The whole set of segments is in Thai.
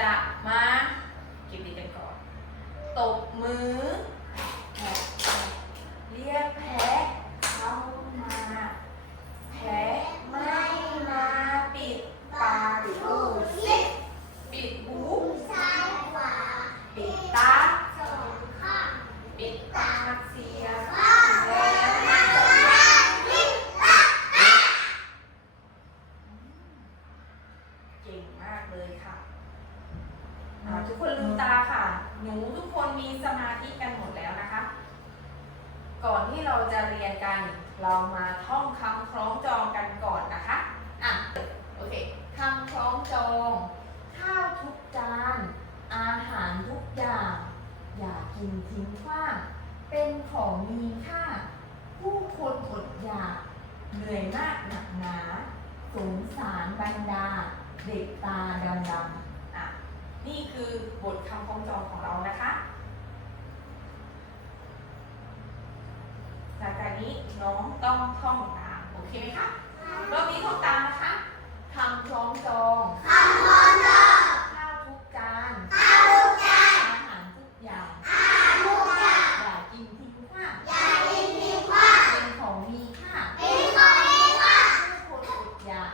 จะมาเก็บดีกันก่อน ตบมือแพะเรียกแพะเข้ามาแพะไม่มาปิดปากดูสิปิดหูปิดตา ปิดปากเสียแล้วนั่งเก่งมากเลยค่ะอ่า ทุกคนลืมตาค่ะ หนูทุกคนมีสมาธิกันหมดแล้วนะคะ ก่อนที่เราจะเรียนกัน เรามาท่องคำคล้องจองกันก่อนนะคะ อะ โอเคคำคล้องจอง ข้าวทุกจาน อาหารทุกอย่าง อย่ากินทิ้งขว้างเป็นของมีค่า ผู้คนอดอยาก เหนื่อยมากหนักหนา สงสารบรรดา เด็กตาดำดำๆ นี่คือบทคำคล้องจองของเรานะคะ หลังจากนี้น้องต้องท่องตาม โอเคไหมคะรอบนี้ท่องตามนะคะคำคล้องจองข้าวทุกจาน อาหารทุกอย่าง อย่ากินทิ้งขว้างเป็นของมีค่าผู้คนอดอยาก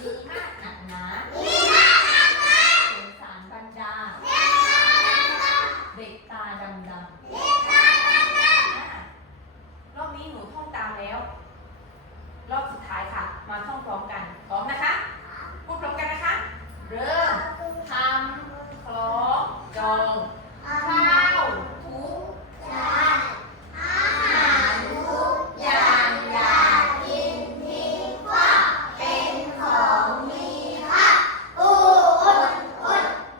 มีมากหนักหนาสงสารบรรดา เด็กตาดำดำรอบนี้หนูท่องตามแล้ว รอบสุดท้ายค่ะ มาท่องพร้อมกัน พร้อมนะคะ พูดพร้อมกันนะคะ เริ่มทำคล้องจอง ข้าวทุกอย่างอย่ากินทิ้งขว้างเป็นของมีค่า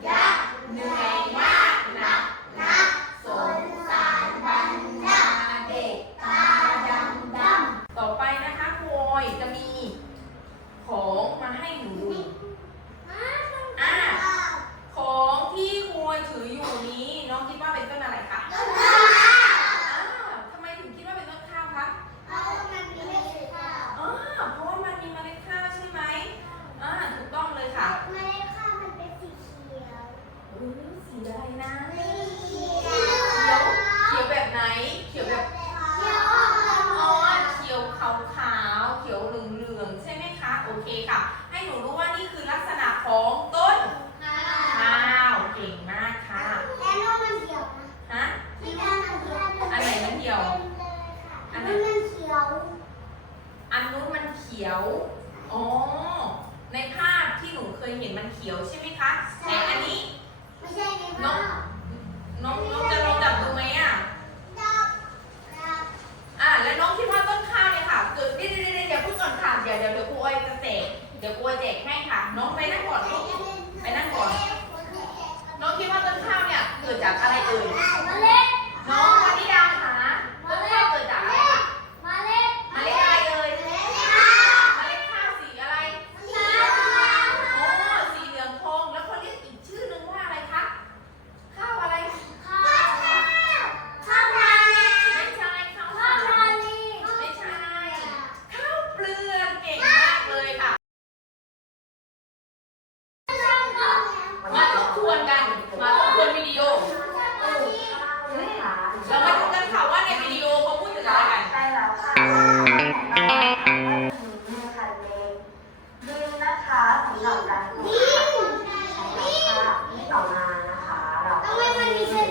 อยากเหนื่อยมากหนักนักสงสารบรรดาเด็กตาดำดำต่อไปนะคะครูออยจะมีของมาให้หนูดูอ่าของที่ครูออยถืออยู่นี้ น้องคิดว่าเป็นต้นอะไรคะอ่าทำไมถึงคิดว่าเป็นต้นข้าวคะอ่าเพราะว่ามันมีเมล็ดข้าวใช่ไหมอ่าถูกต้องเลยค่ะเอ อสีอะไรนะเขียวเขียวแบบไหน เขียวแบบอ๋อเขียวขาวขาวๆเขียวเหลืองเหลืองๆใช่ไหมคะ โอเคค่ะ ให้หนูรู้ว่านี่คือลักษณะของต้นข้าว เก่งมากค่ะ ฮะ อันไหนมันเหี่ยว อันไหน อันนู้นมันเขียว อ๋อ ในภาพที่หนูเคยเห็นมันเขียวใช่ไหมคะ แต่อันนี้ น้องน้องน้องจะลองจับดูไหมอะ อ่าแล้วน้องคิดว่าต้นข้าวเนี่ยค่ะ เกิดเดี๋ยวเดี๋ยวเดี๋ยวเพิ่งก่อนค่ะเดี๋ยวเดี๋ยวเดี๋ยวครูอ้อยจะแจกเดี๋ยวครูอ้อยแจกให้ค่ะ น้องไปนั่งก่อนลูกไปนั่งก่อน น้องคิดว่าต้นข้าวเนี่ยเกิดจากอะไรเอ่ย น้องวนิดาคะต้นข้าวเกิดจากอะไรคะเมล็ดอะไรเอ่ยเมล็ดข้าวสีอะไรโอ้สีเหลืองทองแล้วเขาเรียกอีกชื่อนึงว่าอะไรคะ ข้าวอะไร ไม่ใช่ข้าวไม่ใช่ ข้าวเปลือกเก่งมากเลยค่ะ มาทบทวนกัน มาทบทวนวิดีโอ เรามาดูกันค่ะว่าในวิดีโอเขาพูดถึงอะไรกัน ใช่แล้วค่ะดินค่ะเด็กดินนะคะสำหรับการปลูกค่ะที่ต่อมานะคะ เราก็จะมีชุด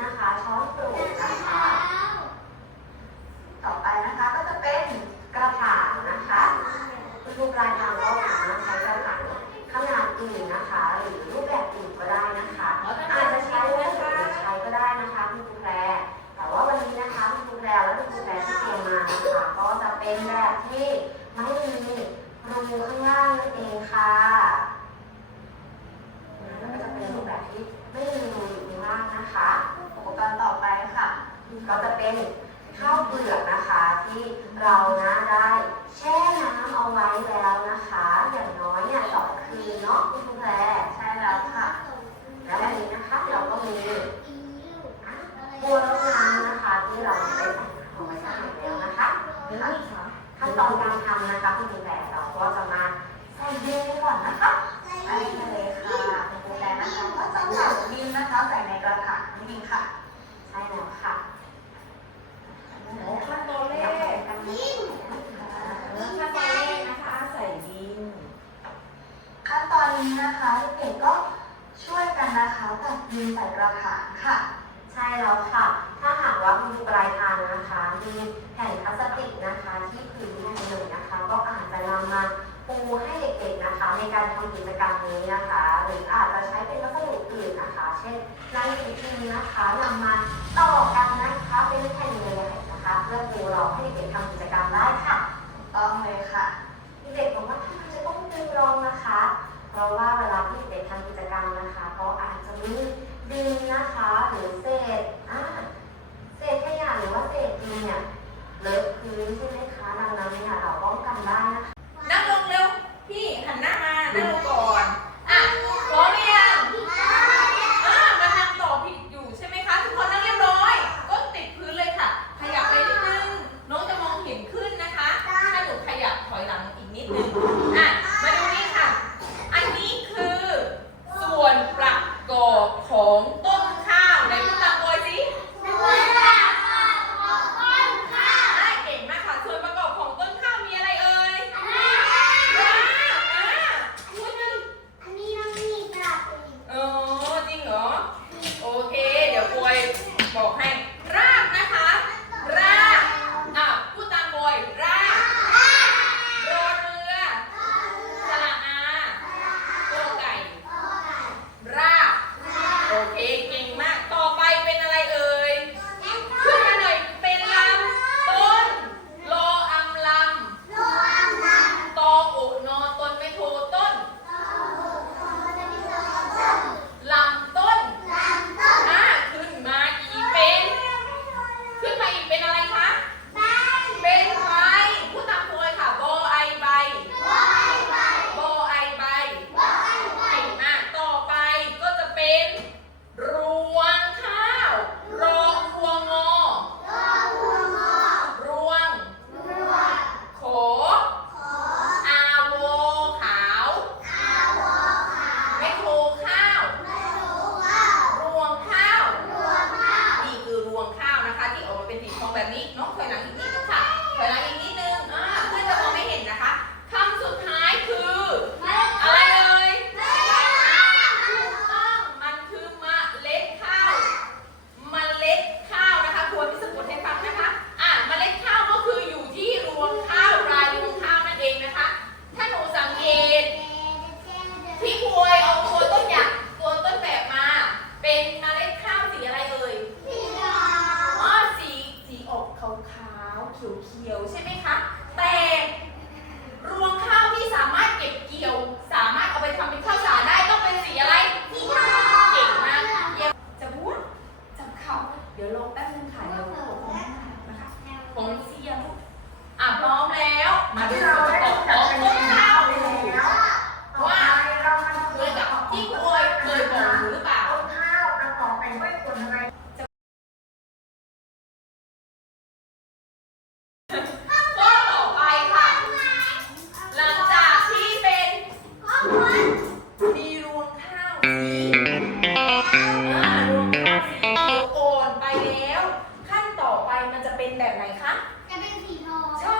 นะคะช้อนปลูกนะคะ ต่อไปนะคะก็จะเป็นกระถางนะคะรูปลายทางก็สามารถใช้กระถางขนาดอื่นนะคะ หรือรูปแบบอื่นก็ได้นะคะ อาจจะใช้ไว้หรือใช้ก็ได้นะคะคุณครูแพรแต่ว่าวันนี้นะคะคุณครูแพรและคุณครูแพรที่เตรียมมานะคะก็จะเป็นแบบที่ไม่มีรูข้างล่างนั่นเองค่ะแล้วก็จะเป็นรูปแบบที่ไม่มีรูอยู่ข้างล่างนะคะ อุปกรณ์ต่อไปค่ะ ก็จะเป็นข้าวเปลือกนะคะ ที่เรานะได้แช่น้ำเอาไว้แล้วนะคะ อย่างน้อยเนี่ยสองคืนเนาะคุณแพรใช่แล้วค่ะ แล้ววันนี้นะคะเราก็มีบัวน้ำนะคะที่เราได้ใส่งอาไว้ใส่แล้วนะคะขั้นตอนการทำนะคะคุณแพรเราก็จะมาใส่เยลก่อนนะคะใส่เยค่ะคุณแพรนะคะก็จะหยักดินนะคะใส่ในกระถางนี่ค่ะ ลักาค่ะ ใช่แล้วค่ะ ถ้าหากว่ามีปลายทางนะคะ มีแผ่นพลาสติกนะคะที่พื้นแห้งหนึ่งนะคะ ก็อาจจะนำมาปูให้เด็กๆนะคะ ในการทำกิจกรรมนี้นะคะ หรืออาจจะใช้เป็นวัสดุอื่นนะคะ เช่นลายสีพิมพ์นะคะนำมาต่อกันนะคะเป็นแผ่นใหญ่ๆนะคะ เพื่อปูรองให้เด็กๆทำกิจกรรมได้ค่ะโอเคค่ะเด็กบอกว่าทำไมจะต้องดึงรองนะคะ เพราะว่าเวลาที่เด็กทำกิจกรรมนะคะ ก็อาจจะมืด ดินนะคะหรือเศษอะเศษขยะหรือว่าเศษดินเนี่ยเลอะพื้นใช่ไหมคะดังนั้นเนี่ยเราป้องกันได้นะคะ นั่งลงเร็ว พี่หันหน้ามา นแบบไหนคะ จะเป็นสีทองใช่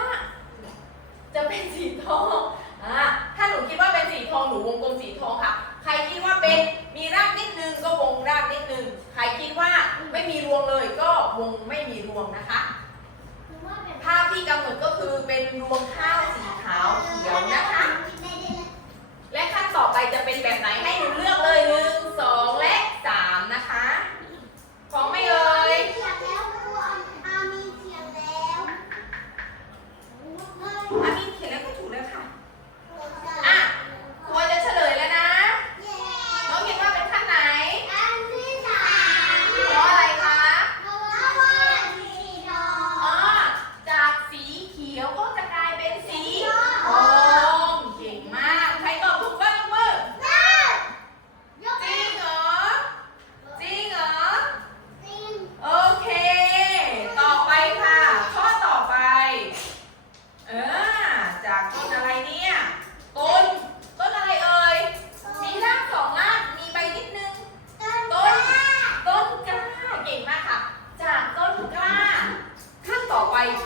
จะเป็นสีทองอ่าถ้าหนูคิดว่าเป็นสีทองหนูวงกลมสีทองค่ะ ใครคิดว่าเป็นมีรากนิดนึงก็วงรากนิดนึง ใครคิดว่าไม่มีรวงเลยก็วงไม่มีรวงนะคะ ภาพที่กำหนดก็คือเป็นรวงข้าวสีขาวเขียวนะคะ และขั้นต่อไปจะเป็นแบบไหนให้หนูเลือกเลย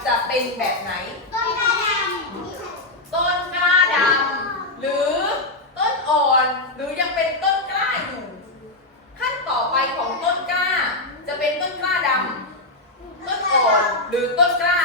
จะเป็นแบบไหน ต้นกระดำต้นกล้าดำหรือต้นอ่อนหรือยังเป็นต้นกล้าอยู่ ขั้นต่อไปของต้นกล้า จะเป็นต้นกล้าดำต้นอ่อนหรือต้นกล้า